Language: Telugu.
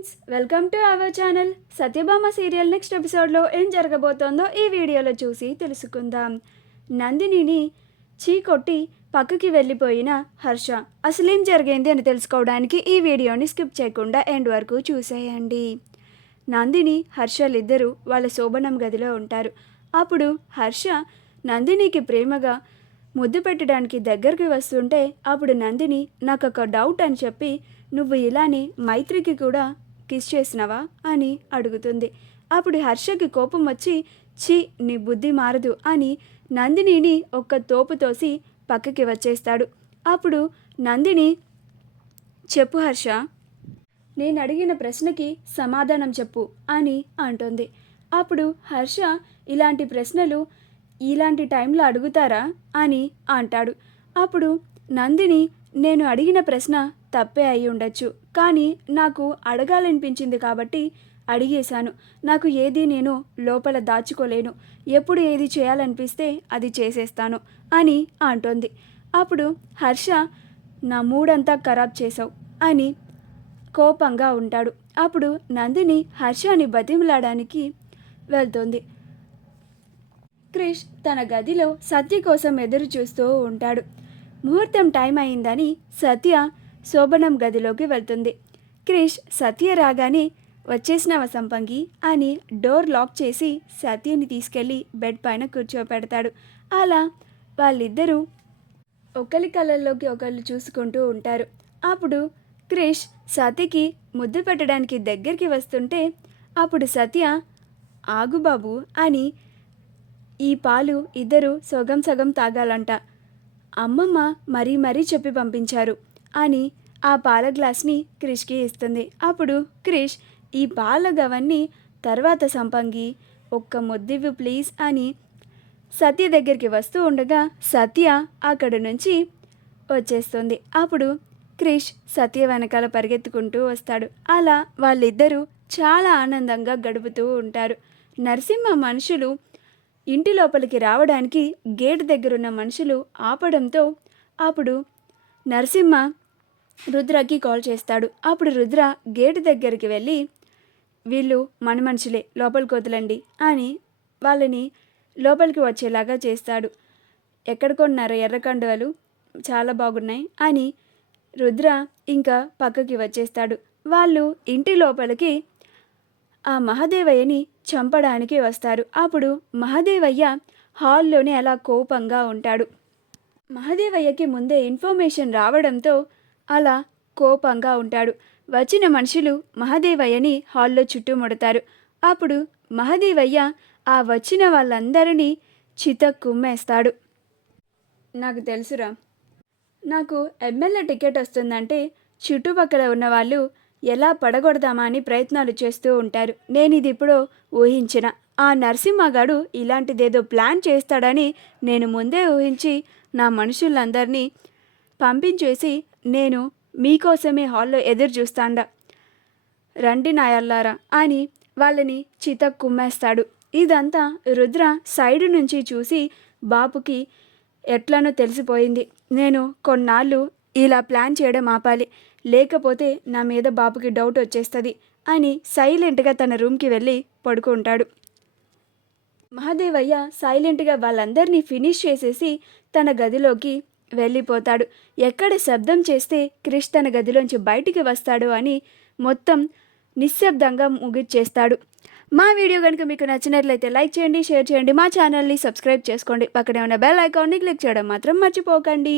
Friends, welcome to our channel. Satyabhama serial next ఎపిసోడ్లో ఏం జరగబోతోందో ఈ వీడియోలో చూసి తెలుసుకుందాం. నందినిని చీకొట్టి పక్కకి వెళ్ళిపోయిన హర్ష అసలేం జరిగింది అని తెలుసుకోవడానికి ఈ వీడియోని స్కిప్ చేయకుండా ఎండ్ వరకు చూసేయండి. నందిని హర్షలిద్దరూ వాళ్ళ శోభనం గదిలో ఉంటారు. అప్పుడు హర్ష నందినికి ప్రేమగా ముద్దు పెట్టడానికి దగ్గరికి వస్తుంటే అప్పుడు నందిని నాకు ఒక డౌట్ అని చెప్పి నువ్వు ఇలానే మైత్రికి కూడా కిస్ చేసినావా అని అడుగుతుంది. అప్పుడు హర్షకి కోపం వచ్చి ఛీ నీ బుద్ధి మారదు అని నందినిని ఒక్క తోపు తోసి పక్కకి వచ్చేస్తాడు. అప్పుడు నందిని చెప్పు హర్ష, నేను అడిగిన ప్రశ్నకి సమాధానం చెప్పు అని అంటుంది. అప్పుడు హర్ష ఇలాంటి ప్రశ్నలు ఇలాంటి టైంలో అడుగుతారా అని అంటాడు. అప్పుడు నందిని నేను అడిగిన ప్రశ్న తప్పే అయి ఉండొచ్చు, కానీ నాకు అడగాలనిపించింది కాబట్టి అడిగేశాను. నాకు ఏది నేను లోపల దాచుకోలేను, ఎప్పుడు ఏది చేయాలనిపిస్తే అది చేసేస్తాను అని అంటోంది. అప్పుడు హర్ష నా మూడంతా ఖరాబ్ చేసావు అని కోపంగా ఉంటాడు. అప్పుడు నందిని హర్షని బతిమలాడడానికి వెళ్తుంది. క్రిష్ తన గదిలో సత్య కోసం ఎదురు చూస్తూ ఉంటాడు. ముహూర్తం టైం అయిందని సత్య శోభనం గదిలోకి వెళ్తుంది. క్రిష్ సత్య రాగానే వచ్చేసినవ సంపంగి అని డోర్ లాక్ చేసి సత్యని తీసుకెళ్ళి బెడ్ పైన కూర్చోపెడతాడు. అలా వాళ్ళిద్దరూ ఒకరి కళ్ళల్లోకి ఒకళ్ళు చూసుకుంటూ ఉంటారు. అప్పుడు క్రిష్ సత్యకి ముద్దు పెట్టడానికి దగ్గరికి వస్తుంటే అప్పుడు సత్య ఆగు బాబు అని ఈ పాలు ఇద్దరు సగం సగం తాగాలంట, అమ్మమ్మ మరీ మరీ చెప్పి పంపించారు అని ఆ పాల గ్లాస్ని క్రిష్కి ఇస్తుంది. అప్పుడు క్రిష్ ఈ పాల గవన్నీ తర్వాత సంపంగి ఒక్క ముద్దివ్వు ప్లీజ్ అని సత్య దగ్గరికి వస్తూ ఉండగా సత్య అక్కడి నుంచి వచ్చేస్తుంది. అప్పుడు క్రిష్ సత్య వెనకాల పరిగెత్తుకుంటూ వస్తాడు. అలా వాళ్ళిద్దరూ చాలా ఆనందంగా గడుపుతూ ఉంటారు. నరసింహ మనుషులు ఇంటి లోపలికి రావడానికి గేట్ దగ్గరున్న మనుషులు ఆపడంతో అప్పుడు నరసింహ రుద్రకి కాల్ చేస్తాడు. అప్పుడు రుద్ర గేటు దగ్గరికి వెళ్ళి వీళ్ళు మన మనుషులే లోపలికి వదలండి అని వాళ్ళని లోపలికి వచ్చేలాగా చేస్తాడు. ఎక్కడ కొన్నారు ఎర్ర కండువలు, చాలా బాగున్నాయి అని రుద్ర ఇంకా పక్కకి వచ్చేస్తాడు. వాళ్ళు ఇంటి లోపలికి ఆ మహాదేవయ్యని చంపడానికి వస్తారు. అప్పుడు మహాదేవయ్య హాల్లోనే అలా కోపంగా ఉంటాడు. మహాదేవయ్యకి ముందే ఇన్ఫర్మేషన్ రావడంతో అలా కోపంగా ఉంటాడు. వచ్చిన మనుషులు మహాదేవయ్యని హాల్లో చుట్టుముడతారు. అప్పుడు మహాదేవయ్య ఆ వచ్చిన వాళ్ళందరినీ చితక్కుమ్మేస్తాడు. నాకు తెలుసురా, నాకు ఎమ్మెల్యే టికెట్ వస్తుందంటే చుట్టుపక్కల ఉన్నవాళ్ళు ఎలా పడగొడదామా అని ప్రయత్నాలు చేస్తూ ఉంటారు. నేను ఇది ఇప్పుడు ఊహించిన ఆ నరసింహగాడు ఇలాంటిదేదో ప్లాన్ చేస్తాడని నేను ముందే ఊహించి నా మనుషులందరినీ పంపించేసి నేను మీకోసమే హాల్లో ఎదురు చూస్తాండా, రండి నాయల్లారా అని వాళ్ళని చితక్కుమ్మేస్తాడు. ఇదంతా రుద్ర సైడు నుంచి చూసి బాపుకి ఎట్లనో తెలిసిపోయింది. నేను కొన్నాళ్ళు ఇలా ప్లాన్ చేయడం ఆపాలి, లేకపోతే నా మీద బాపుకి డౌట్ వచ్చేస్తుంది అని సైలెంట్గా తన రూమ్కి వెళ్ళి పడుకుంటాడు. మహాదేవయ్య సైలెంట్గా వాళ్ళందరినీ ఫినిష్ చేసేసి తన గదిలోకి వెళ్ళిపోతాడు. ఎక్కడ శబ్దం చేస్తే క్రిష్ తన గదిలోంచి బయటికి వస్తాడు అని మొత్తం నిశ్శబ్దంగా ముగిచ్చేస్తాడు. మా వీడియో కనుక మీకు నచ్చినట్లయితే లైక్ చేయండి, షేర్ చేయండి, మా ఛానల్ని సబ్స్క్రైబ్ చేసుకోండి, పక్కనే ఉన్న బెల్ ఐకాన్ని క్లిక్ చేయడం మాత్రం మర్చిపోకండి.